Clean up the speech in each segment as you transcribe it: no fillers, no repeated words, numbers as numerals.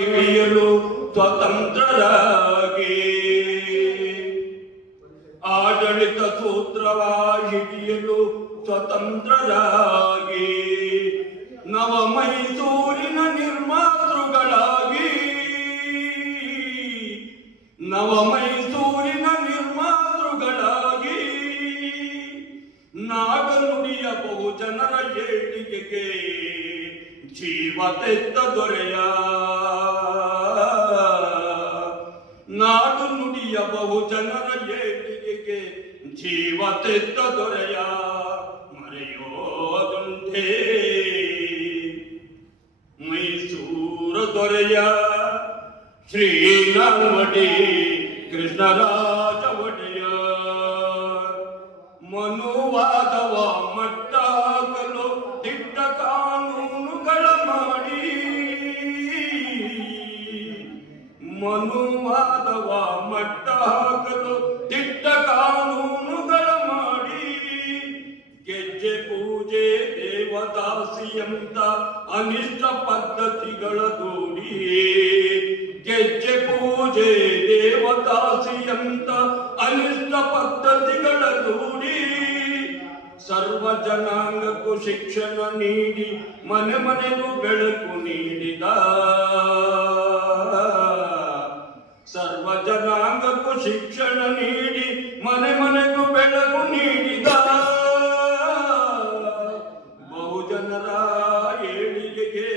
ಇಳಿಯಲು ಸ್ವತಂತ್ರರಾಗಿ ಆಡಳಿತ ಸೂತ್ರವ ಹಿಡಿಯಲು ಸ್ವತಂತ್ರರಾಗಿ ನವ ಮೈಸೂರಿನ ನಿರ್ಮಾತೃಗಳಾಗಿ ನವ ಮೈಸೂರಿನ ನಿರ್ಮಾತೃಗಳಾಗಿ ನಾಗನುಡಿಯ ಬಹುಜನರ ಏಳಿಗೆಗೆ ಜೀವ ತೆತ್ತ ದೊರೆಯ ನಾಡು ನುಡಿಯ ಬಹುಜನರ ಏಳಿಗೆಗೆ ಜೀವ ತೆತ್ತ ದೊರೆಯ ಮರೆಯೋದುಂಟೇ ಮೈಸೂರು ದೊರೆಯ ಶ್ರೀನಾಲ್ವಡಿ ಕೃಷ್ಣರಾಜ ಒಡೆಯ ಮನುವಾದವ ಮಟ್ಟ ಹಾಕಲು ದಿಟ್ಟ ಕಾನೂನುಗಳ ಮಾಡಿ ಮನುವಾದವ ಮಟ್ಟ ಹಾಕಲು ದಿಟ್ಟ ಕಾನೂನುಗಳ ಮಾಡಿ ಗೆಜ್ಜೆ ಪೂಜೆ ದೇವದಾಸಿಯಂತ ಅನಿಷ್ಟ ಪದ್ಧತಿಗಳ ದೂಡಿ ಗೆಜ್ಜೆ ಪೂಜೆ ದೇವದಾಸಿಯಂತ ಅನಿಷ್ಟ ಪದ್ಧತಿಗಳ ದೂಡಿ ಸರ್ವ ಜನಾಂಗಕ್ಕೂ ಶಿಕ್ಷಣ ನೀಡಿ ಮನೆ ಮನೆಗೂ ಬೆಳಕು ನೀಡಿದ ಸರ್ವ ಜನಾಂಗಕ್ಕೂ ಶಿಕ್ಷಣ ನೀಡಿ ಮನೆ ಮನೆಗೂ ಬೆಳಕು ನೀಡಿದ ಬಹುಜನರ ಏಳಿಗೆಗೆ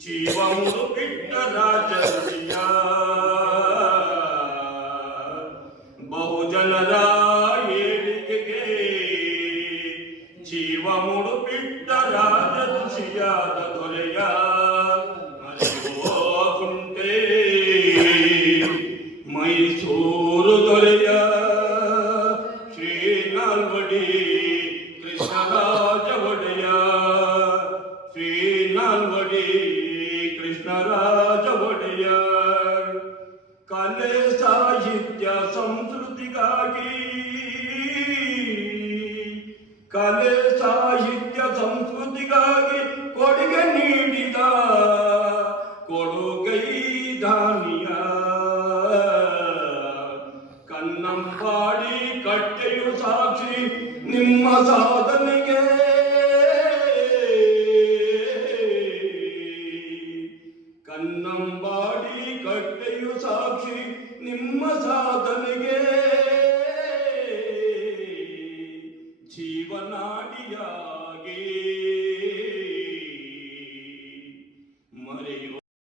ಜೀವ ಮುಡುಪಿಟ್ಟ ರಾಜರಿಯ ಬಹುಜನರ ಏಳಿಗೆಗೆ ಜೀವ ಮುಡುಪಿಟ್ಟ ರಾಜಋಷಿಯಾದ ದೊರೆಯ ಮರೆಯೋದುಂಟೇ ಮೈಸೂರು ದೊರೆಯ ಶ್ರೀನಾಲ್ವಡಿ ಕೃಷ್ಣರಾಜ ಒಡೆಯ ಶ್ರೀನಾಲ್ವಡಿ ಕೃಷ್ಣರಾಜ ಒಡೆಯ ಕಲೆ ಸಾಹಿತ್ಯ ಸಂಸ್ಕೃತಿಗಾಗಿ ಕಲೆ ಸಾಹಿತ್ಯ ಸಂಸ್ಕೃತಿಗಾಗಿ ಕೊಡುಗೆ ನೀಡಿದ ಕೊಡುಗೈ ದಾನಿಯ ಕನ್ನಂಬಾಡಿ ಕಟ್ಟೆಯು ಸಾಕ್ಷಿ ನಿಮ್ಮ ಸಾಧನೆಗೆ ಕನ್ನಂಬಾಡಿ ಕಟ್ಟೆಯು ಸಾಕ್ಷಿ ನಿಮ್ಮ ಸಾಧನೆಗೆ